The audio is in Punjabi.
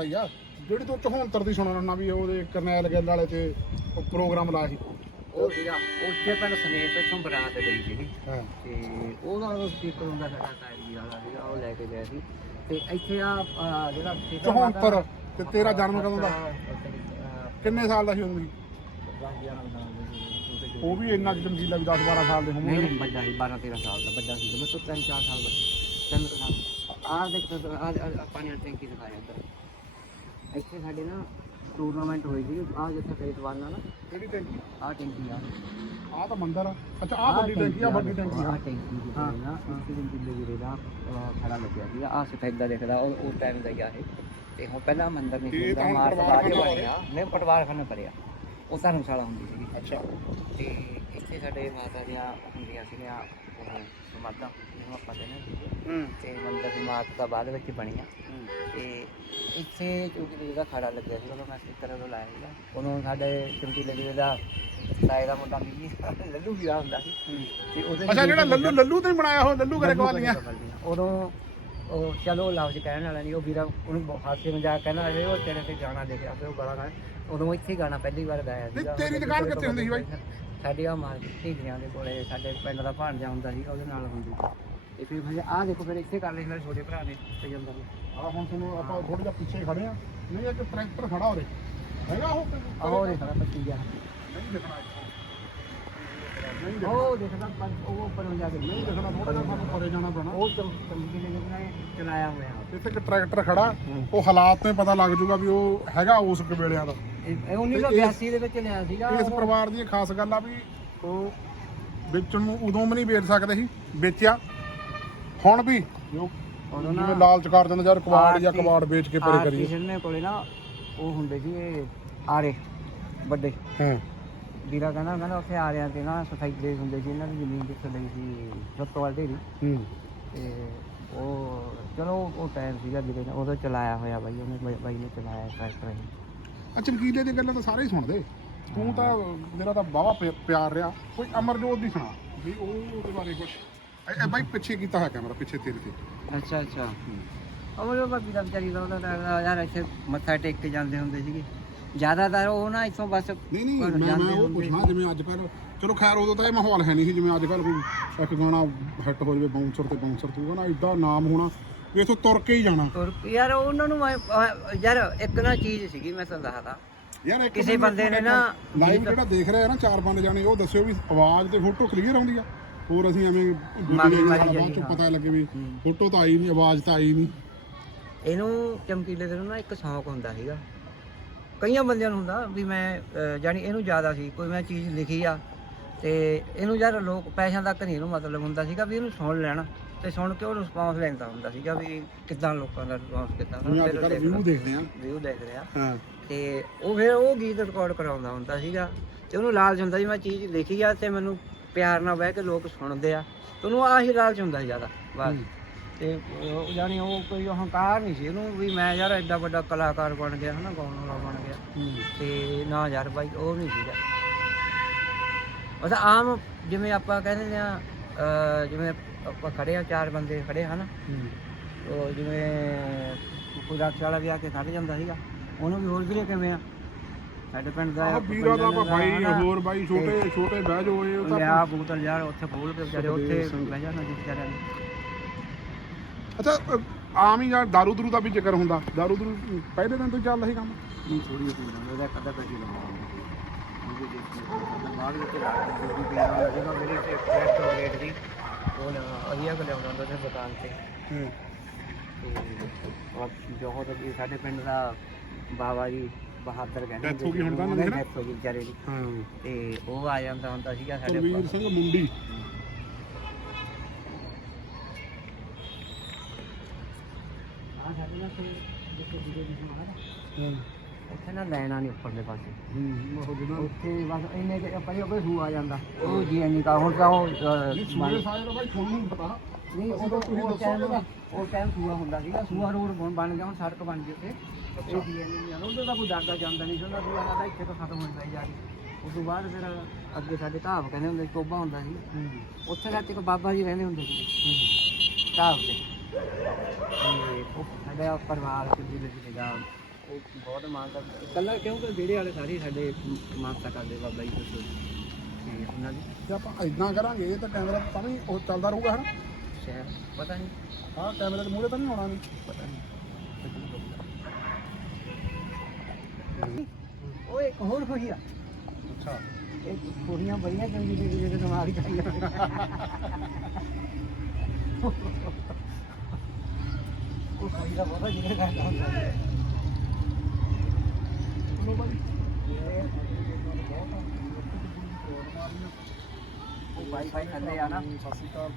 ਆ ਜਿਹੜੀ ਤੂੰ 74 ਦੀ ਸੁਣਨ ਨਾ ਵੀ ਉਹਦੇ ਕਰਨੈਲ ਗਿੱਲ ਵਾਲੇ ਤੇ ਉਹ ਪ੍ਰੋਗਰਾਮ ਲਾਇਆ ਸੀ। ਉਹ ਸੀਗਾ ਉੱਥੇ ਪਿੰਡ ਸਨੇਹ ਤੇ ਤੋਂ ਬਰਾਤ ਗਈ ਸੀਗੀ। ਹਾਂ। ਤੇ ਉਹਦਾ ਉਹ ਸਪੀਕਰ ਹੁੰਦਾ ਸਾਡਾ ਤਾਈ ਵਾਲਾ ਸੀਗਾ ਉਹ ਲੈ ਕੇ ਗਏ ਸੀ। ਤੇ ਇੱਥੇ ਆ ਆ ਜਿਹੜਾ speaker 74 ਤੇ ਤੇਰਾ ਜਨਮ ਕਦੋਂ ਦਾ? ਅਹ, ਕਿੰਨੇ ਸਾਲ ਦਾ ਸੀ ਉਦੋਂ ਦੀ ਉਹ ਵੀ ਇੰਨਾ ਚਮਕੀਲਾ ਵੀ 10 12 ਸਾਲ ਦੇ ਨਹੀਂ ਹੋਣਗੇ। ਨਹੀਂ ਵੱਡਾ ਸੀ 12 13 ਸਾਲ ਦਾ ਵੱਡਾ ਸੀ। ਮੈਂ ਤੋਂ 3 4 ਸਾਲ ਦਾ ਤਿੰਨ ਕੁ ਸਾਲ ਆਹ ਦੇਖ ਤਾਂ ਆ ਪਾਣੀ ਟੈਂਕੀ ਦਿਖਾਇਆ ਇੱਧਰ। ਇੱਥੇ ਸਾਡੇ ਨਾ ਟੂਰਨਾਮੈਂਟ ਹੋਈ ਸੀ। ਆਹ ਜਿੱਥੇ ਕੇਤਵਾਨ ਨਾਲ ਨਾ। ਕਿਹੜੀ ਟੈਂਕੀ? ਆਹ ਟੈਂਕੀ ਆ। ਆਹ ਤਾਂ ਮੰਦਰ ਆ। ਅੱਛਾ ਆਹ ਵੱਡੀ ਟੈਂਕੀ ਆ ਵੱਡੀ ਟੈਂਕੀ ਆ। ਟੈਂਕੀ ਦੀ ਹਾਂ। ਨਾ ਇੱਕ ਦਿਨ ਕਿੱਲੇ ਵੀਰੇ ਦਾ ਖੜਾ ਲੱਗਿਆ ਸੀ। ਆਹ ਸਫੈਦ ਦੇਖਦਾ ਉਹ ਉਸ ਟਾਈਮ ਦਾ ਹੀ ਆ ਇਹ। ਤੇ ਹੁਣ ਪਹਿਲਾਂ ਮੰਦਰ ਨਹੀਂ ਸੀ ਹੁੰਦਾ ਮਾਰ ਬਾਅਦ ਬਣਿਆ ਨਹੀਂ ਪਟਵਾਰ ਖਾਨਾ ਪਰਿਆ ਉਹ ਧਰਮਸ਼ਾਲਾ ਹੁੰਦੀ ਸੀਗੀ। ਅੱਛਾ। ਤੇ ਇੱਥੇ ਸਾਡੇ ਮਾਤਾ ਦੀਆਂ ਹੁੰਦੀਆਂ ਸੀਗੀਆਂ ਉਹ ਸਮਾਧਾਂ ਜਿਹਨੂੰ ਆਪਾਂ ਕਹਿੰਦੇ ਹੂੰ। ਤੇ ਮੰਦਰ ਦੀ ਮਾਤ ਦਾ ਬਾਅਦ ਵਿੱਚ ਬਣੀਆਂ। ਤੇ ਇੱਥੇ ਚੌਂਕੀ ਦਾ ਖੜਾ ਲੱਗਿਆ ਸੀ ਉਦੋਂ ਮੈਂ ਸਪੀਕਰ ਉਹ ਲਾਇਆ ਸੀਗਾ ਉਦੋਂ ਸਾਡੇ ਚੌਂਕੀ ਲੱਗੇ ਦਾ ਤਾਏ ਦਾ ਮੁੰਡਾ ਵੀ ਲੱਲੂ ਵੀ ਆ ਹੁੰਦਾ ਸੀ। ਤੇ ਉਹਦੇ ਅੱਛਾ ਜਿਹੜਾ ਲੱਲੂ ਲੱਲੂ ਤੇ ਹੀ ਬਣਾਇਆ ਉਹ ਲੱਲੂ ਕਰੇ ਕਵਾਲੀਆਂ ਉਦੋਂ ਉਹ ਚਲੋ ਲਫ਼ਜ਼ ਕਹਿਣ ਵਾਲਾ ਨਹੀਂ ਉਹ ਵੀਰਾ ਉਹਨੂੰ ਹਾਸੇ ਮਜ਼ਾਕ ਕਹਿਣਾ ਅਰੇ ਉਹ ਤੇਰੇ ਤੇ ਗਾਣਾ ਦੇਖਿਆ ਫਿਰ ਉਹ ਗਾਣਾ ਉਦੋਂ ਇੱਥੇ ਹੀ ਗਾਣਾ ਪਹਿਲੀ ਵਾਰ ਗਾਇਆ ਨਹੀਂ, ਸੀਗਾ। ਤੇਰੀ ਦੁਕਾਨ ਕਿੱਥੇ ਹੁੰਦੀ ਸੀ ਬਾਈ? ਸਾਡੀ ਆ ਮਾਰਕੀਟ ਢੀਗਰੀਆਂ ਦੇ ਕੋਲੇ ਸਾਡੇ ਪਿੰਡ ਦਾ ਭਾਣਜਾ ਹੁੰਦਾ ਸੀ ਉਹਦੇ ਨਾਲ ਹੁੰਦੀ ਸੀ। ਤੇ ਫਿਰ ਫਿਰ ਆਹ ਦੇਖੋ ਫਿਰ ਇੱਥੇ ਕਰ ਲਈ ਮੇਰੇ ਛੋਟੇ ਭਰਾ ਨੇ ਤੇ ਜਾਂਦਾ ਨੇ ਆ ਹੁਣ ਤੁਹਾਨੂੰ ਆਪਾਂ ਥੋੜਾ ਜਿਹਾ ਪਿੱਛੇ ਖੜੇ ਆ ਨਹੀਂ ਇੱਕ ਟਰੈਕਟਰ ਖੜਾ ਹੋਰੇ ਹੈਗਾ ਉਹ? ਆਹੋ ਦੇਖਦਾ ਪੱਤੀ ਜਾ ਨਹੀਂ ਦਿਖਣਾ ਉਹ ਦੇਖਦਾ ਉਹ ਉੱਪਰ ਜਾ ਕੇ ਨਹੀਂ ਦਿਖਣਾ ਥੋੜਾ ਜਿਹਾ ਸਾਨੂੰ ਪਰੇ ਜਾਣਾ ਪੈਣਾ। ਉਹ ਚਮ ਚਮਕੀ ਨੇ ਚਲਾਇਆ ਹੋਇਆ। ਇੱਥੇ ਇੱਕ ਟਰੈਕਟਰ ਖੜਾ ਉਹ ਹਾਲਾਤ ਤੋਂ ਪਤਾ ਲੱਗ ਜੂਗਾ ਵੀ ਉਹ ਹੈਗਾ ਉਸ ਕਬੇਲਿਆਂ ਦਾ। ਇਹ ਇਹ 1982 ਦੇ ਵਿੱਚ ਲਿਆ ਸੀਗਾ। ਇਸ ਪਰਿਵਾਰ ਦੀ ਇਹ ਖਾਸ ਗੱਲ ਆ ਵੀ ਉਹ ਵੇਚਣ ਨੂੰ ਉਦੋਂ ਵੀ ਨਹੀਂ ਵੇਚ ਸਕਦੇ ਸੀ ਵੇਚਿਆ। ਹੁਣ ਵੀ ਜੋ ਉਦੋਂ ਨਾ ਜਿਵੇਂ ਲਾਲਚ ਕਰ ਦਿੰਦੇ ਯਾਰ ਕਬਾੜ ਜਾਂ ਆਰਤੀ- ਕਬਾੜ ਵੇਚ ਕੇ ਪਰੇ ਕਰੀਏ। ਆਰਟੀਸ਼ਨ ਨੇ ਕੋਲੇ ਨਾ ਉਹ ਹੁੰਦੇ ਸੀ ਇਹ ਆਰੇ ਵੱਡੇ। ਹਾਂ। ਵੀਰਾ ਕਹਿੰਦਾ ਕਹਿੰਦਾ ਉੱਥੇ ਆਰਿਆਂ ਤੇ ਨਾ ਸਫੈਦੇ ਹੁੰਦੇ ਸੀ ਇਹਨਾਂ ਦੀ ਜ਼ਮੀਨ ਜਿੱਥੇ ਲਈ ਸੀ ਰਤੋਵਾਲ ਢੇਰੀ। ਹੂੰ। ਤੇ ਉਹ ਚਲੋ ਉਹ ਟਾਈਮ ਸੀਗਾ ਵੀਰੇ ਨੇ ਉਦੋਂ ਚਲਾਇਆ ਹੋਇਆ ਬਾਈ ਉਹਨੇ ਬਾਈ- ਬਾਈ ਨੇ ਚਲਾਇਆ ਟਰੈਕਟਰ ਇਹ। ਆ ਚਮਕੀਲੇ ਦੀਆਂ ਗੱਲਾਂ ਤਾਂ ਸਾਰੇ ਹੀ ਸੁਣਦੇ। ਤੂੰ ਤਾਂ ਮੇਰਾ ਤਾਂ ਬਾਵਾ ਪਿਆਰ ਰਿਹਾ। ਕੋਈ ਅਮਰਜੋਤ ਦੀ ਸੁਣਾ। ਵੀ ਉਹ ਉਹਦੇ ਬਾਰੇ ਕੁਝ ਇਹ ਬਾਈ ਪਿੱਛੇ ਕੀਤਾ ਹੋਇਆ ਕੈਮਰਾ ਪਿੱਛੇ ਤੇਰੇ ਤੇ। ਅੱਛਾ ਅੱਛਾ। ਉਹ ਉਹ ਬਾਬੀ ਦਾ ਵਿਚਾਰੀ ਦਾ ਉਹਦਾ ਤਾਂ ਯਾਰ ਇੱਥੇ ਮੱਥਾ ਟੇਕ ਕੇ ਜਾਂਦੇ ਹੁੰਦੇ ਸੀਗੇ। ਜ਼ਿਆਦਾਤਰ ਉਹ ਨਾ ਇੱਥੋਂ ਬਸ ਨਹੀਂ ਨਹੀਂ ਮੈਂ ਮੈਂ ਉਹ ਪੁੱਛਣਾ ਜਿਵੇਂ ਅੱਜ ਕੱਲ ਚਲੋ ਖੈਰ ਉਦੋਂ ਤਾਂ ਇਹ ਮਾਹੌਲ ਹੈ ਨਹੀਂ ਸੀ ਜਿਵੇਂ ਅੱਜ ਕੱਲ ਕੋਈ ਇੱਕ ਗਾਣਾ ਹਿੱਟ ਹੋ ਜਾਵੇ ਬਾਉਂਸਰ ਤੇ ਬਾਉਂਸਰ ਤੂੰ ਨਾ ਐਡਾ ਨਾਮ ਹੋਣਾ। ਵੀ ਇੱਥੋਂ ਤੁਰ ਕੇ ਹੀ ਜਾਣਾ। ਤੁਰ ਯਾਰ ਉਹਨਾਂ ਨੂੰ ਮੈਂ- ਅਹ ਯਾਰ ਇੱਕ ਨਾ ਚੀਜ਼ ਸੀਗੀ ਮੈਂ ਤੁਹਾਨੂੰ ਦੱਸਦਾ। ਯਾਰ ਇੱਕ ਕਿਸੇ ਬੰਦੇ ਨੇ ਨਾ ਲਾਈਵ ਜਿਹੜਾ ਦੇਖ ਰਿਹਾ ਨਾ ਚਾਰ ਪੰਜ ਜਾਣੇ ਉਹ ਦੱਸਿਓ ਵੀ ਆਵਾਜ਼ ਤੇ ਫੋਟੋ ਕਲੀਅਰ ਆਉਂਦੀ ਆ। ਹੋਰ ਅਸੀਂ ਐਵੇਂ ਮਾਰੀ ਮਾਰੀ ਬਾਅਦ ਚੋਂ। ਪਤਾ ਲੱਗੇ ਵੀ ਫੋਟੋ ਤਾਂ ਆਈ ਨਹੀਂ ਆਵਾਜ਼ ਤਾਂ ਆਈ ਨਹੀਂ। ਇਹਨੂੰ ਚਮਕੀਲੇ ਦੇ ਨੂੰ ਨਾ ਇੱਕ ਸ਼ੌਂਕ ਹੁੰਦਾ ਸੀਗਾ। ਕਈਆਂ ਬੰਦਿਆਂ ਨੂੰ ਹੁੰਦਾ ਵੀ ਮੈਂ ਅਹ, ਜਾਣੀ ਇਹਨੂੰ ਜ਼ਿਆਦਾ ਸੀ ਕੋਈ ਮੈਂ ਚੀਜ਼ ਲਿਖੀ ਆ ਤੇ ਇਹਨੂੰ ਯਾਰ ਲੋਕ ਪੈਸਿਆਂ ਤੱਕ ਨਹੀਂ ਇਹਨੂੰ ਮਤਲਬ ਹੁੰਦਾ ਸੀਗਾ ਵੀ ਇਹਨੂੰ ਸੁਣ ਲੈਣਾ। ਤੇ ਸੁਣ ਕੇ ਉਹ ਰਿਸਪੌਂਸ ਲੈਂਦਾ ਹੁੰਦਾ ਸੀਗਾ ਵੀ ਕਿੱਦਾਂ ਲੋਕਾਂ ਦਾ ਰਿਸਪੌਂਸ ਕਿੱਦਾਂ। ਜਿਵੇਂ ਅੱਜ ਕੱਲ ਵਿਊ ਦੇਖਦੇ ਆ। ਵਿਊ ਦੇਖ ਰਿਹਾ। ਹਾਂ। ਤੇ ਉਹ ਫਿਰ ਉਹ ਗੀਤ ਰਿਕਾਰਡ ਕਰਾਉਂਦਾ ਹੁੰਦਾ ਸੀਗਾ। ਤੇ ਉਹਨੂੰ ਲਾਲਚ ਹੁੰਦਾ ਸੀ ਮੈਂ ਚੀਜ਼ ਲਿਖੀ ਆ ਤੇ ਮੈਨੂੰ ਪਿਆਰ ਨਾਲ ਬਹਿ ਕੇ ਲੋਕ ਸੁਣਦੇ ਆ। ਤੇ ਉਹਨੂੰ ਆਹੀ ਲਾਲਚ ਹੁੰਦਾ ਸੀ ਜ਼ਿਆਦਾ ਬਸ। ਤੇ ਉਹ ਜਾਨੀ ਉਹ ਕੋਈ ਹੰਕਾਰ ਨਹੀਂ ਸੀ ਇਹਨੂੰ ਵੀ ਮੈਂ ਯਾਰ ਐਡਾ ਵੱਡਾ ਕਲਾਕਾਰ ਬਣ ਗਿਆ ਹਨਾ ਗਾਉਣ ਵਾਲਾ ਬਣ ਗਿਆ। ਤੇ ਨਾ ਯਾਰ ਬਾਈ ਉਹ ਨਹੀਂ ਸੀਗਾ। ਉਹਦਾ ਆਮ ਜਿਵੇਂ ਆਪਾਂ ਕਹਿੰਦੇ ਆ ਜਿਵੇਂ ਆਪਾਂ ਖੜੇ ਆ ਚਾਰ ਬੰਦੇ ਖੜੇ ਹਨ। ਉਹ ਜਿਵੇਂ ਕੋਈ ਰੱਖ ਵਾਲਾ ਵੀ ਆ ਕੇ ਖੜ ਜਾਂਦਾ ਸੀਗਾ। ਉਹਨੂੰ ਵੀ ਹੋਰ ਵੀਰੇ ਕਿਵੇਂ ਆ? ਸਾਡੇ ਪਿੰਡ ਦਾ ਆਹ ਵੀਰਾ ਦਾ ਭਾਈ ਹੋਰ ਬਾਈ ਛੋਟੇ ਛੋਟੇ ਬਹਿ ਜਾਓ ਇਹ ਉਹ ਤਾਂ ਲਿਆ ਬੋਤਲ ਯਾਰ ਉੱਥੇ ਖੋਲ ਕੇ ਵਿਚਾਰੇ ਉੱਥੇ ਬਹਿ ਜਾਣਾ ਜੀ ਵਿਚਾਰਿਆਂ ਨੇ। ਅੱਛਾ ਆਮ ਹੀ ਯਾਰ ਦਾਰੂ ਦਰੂ ਦਾ ਵੀ ਜ਼ਿਕਰ ਹੁੰਦਾ? ਦਾਰੂ ਦਰੂ ਪਹਿਲੇ ਦਿਨ ਤੋਂ ਚੱਲ ਰਹੀ ਕੰਮ? ਨਹੀਂ ਥੋੜੀ ਜਿਹੀ ਉਹਦਾ ਕਦਾ ਕਦੀ ਲਗਾਉਂਦਾ ਉਹ ਜੇ ਦਿਮਾਗ ਵਿੱਚ ਲਾ ਕੇ ਵੀ ਪਿਆ ਜਿਹੜਾ ਮੇਰੇ ਤੇ ਫਰੈਸ਼ ਰੇਟ ਦੀ ਉਹ ਅਹੀਆ ਕੋ ਲਿਆਉਂਦਾ ਹੁੰਦਾ ਸੀ ਦੁਕਾਨ ਤੇ। ਹੂੰ। ਤੇ ਉਹ ਜੋ ਹੋ ਵੀ ਸਾਡੇ ਪਿੰਡ ਦਾ ਬਾਬਾ ਜੀ ਬਹਾਦਰ ਕਹਿੰਦੇ Death ਹੋ ਗਈ ਹੁਣ ਤਾਂ ਉਹਨਾਂ ਦੀ ਨਾ? ਡੈਥ ਹੋ ਗਈ ਵਿਚਾਰੇ ਦੀ। ਹਾਂ। ਤੇ ਉਹ ਆ ਜਾਂਦਾ ਹੁੰਦਾ ਸੀਗਾ ਸਾਡੇ ਕੁਲਵੀਰ ਸਿੰਘ ਮੁੰਡੀ। ਆ ਸਾਡੇ ਨਾਲ ਕੋਈ ਜਿੱਥੇ ਜਿਹੜੇ ਵੀ ਹੋਣਾ ਹੂੰ। ਉੱਥੇ ਨਾ ਲੈਣਾ ਨਹੀਂ ਉੱਪਰਲੇ ਪਾਸੇ। ਹੂੰ ਉਹ ਜਿਹਨਾਂ ਉੱਥੇ ਬਸ ਇੰਨੇ ਕਿ ਪਰੇ ਕੋਈ ਸੂ ਆ ਜਾਂਦਾ। ਉਹ ਜੀ ਨਹੀਂ ਹੁਣ ਤਾਂ ਉਹ ਅਹ, ਇਹ ਸੂਏ ਸਾਇਰ ਦਾ ਬਾਈ ਤੁਹਾਨੂੰ ਨਹੀਂ ਪਤਾ। ਨਹੀਂ ਉਦੋਂ ਉਹ ਟਾਈਮ ਉਹ ਟਾਈਮ ਸੂਆ ਹੁੰਦਾ ਸੀਗਾ ਸੂਆ ਰੋਡ ਹੁਣ ਬਣ ਗਿਆ ਹੁਣ ਸੜਕ ਬਣ ਗਈ ਉੱਥੇ। ਇਹ ਜੀ ਨਹੀਂ ਜਾਂਦਾ ਉਦੋਂ ਤਾਂ ਕੋਈ ਡਰਦਾ ਜਾਂਦਾ ਨਹੀਂ ਸੀ ਸੂਆ ਦਾ ਇੱਥੇ ਤੋਂ ਖਤਮ ਹੁੰਦਾ ਹੀ ਜਾ ਕੇ ਉਸ ਤੋਂ ਬਾਅਦ ਫਿਰ ਅੱਗੇ ਸਾਡੇ ਢਾਬ ਕਹਿੰਦੇ ਹੁੰਦੇ ਸੀ, ਟੋਬਾ ਹੁੰਦਾ ਸੀ। ਉੱਥੇ ਜਾ ਕੇ ਇੱਕ ਬਾਬਾ ਜੀ ਰਹਿੰਦੇ ਹੁੰਦੇ ਸੀ। ਢਾਬ ਤੇ। ਤੇ ਉਹ ਸਾਡਾ ਪਰਿਵਾਰ ਚ ਜਿਹੜੇ ਸੀਗਾ। ਉਹ ਬਹੁਤ ਮਾਨਤਾ ਕੱਲਾ ਕਿਉਂਕਿ ਜਿਹੜੇ ਵਾਲੇ ਸਾਰੇ ਸਾਡੇ ਮਾਨਤਾ ਕਰਦੇ ਬਾਬਾ ਜੀ ਦੱਸੋ। ਤੇ ਉਹਨਾਂ ਦੀ ਜੇ ਆਪਾਂ ਇਦਾਂ ਕਰਾਂਗੇ ਤਾਂ ਕੈਮਰਾ ਤਾਂ ਵੀ ਉਹ ਚੱਲਦਾ ਰਹੂਗਾ ਹਨਾ। ਸ਼ਾਇਦ ਪਤਾ ਨਹੀਂ। ਆਹ ਕੈਮਰੇ ਦੇ ਮੂਹਰੇ ਤਾਂ ਨਹੀਂ ਆਉਣਾ ਨਹੀਂ ਪਤਾ ਨਹੀਂ। ਉਹ ਇੱਕ ਹੋਰ ਖੁਸ਼ੀ ਆ। ਅੱਛਾ। ਇਹ ਕੁੜੀਆਂ ਬੜੀਆਂ ਚੰਗੀ ਨੇ ਜਿਹੜੇ ਦਿਮਾਗ ਚ ਆਈਆਂ ਉਹ ਖੁਸ਼ੀ ਦਾ ਬਹੁਤ ਜਿਹੜੇ ਕਰਦਾ ਹੁੰਦਾ। ਉਹ ਵਾਈਫਾਈ ਥੱਲੇ ਆ ਨਾ। ਸਤਿ ਸ਼੍ਰੀ ਅਕਾਲ।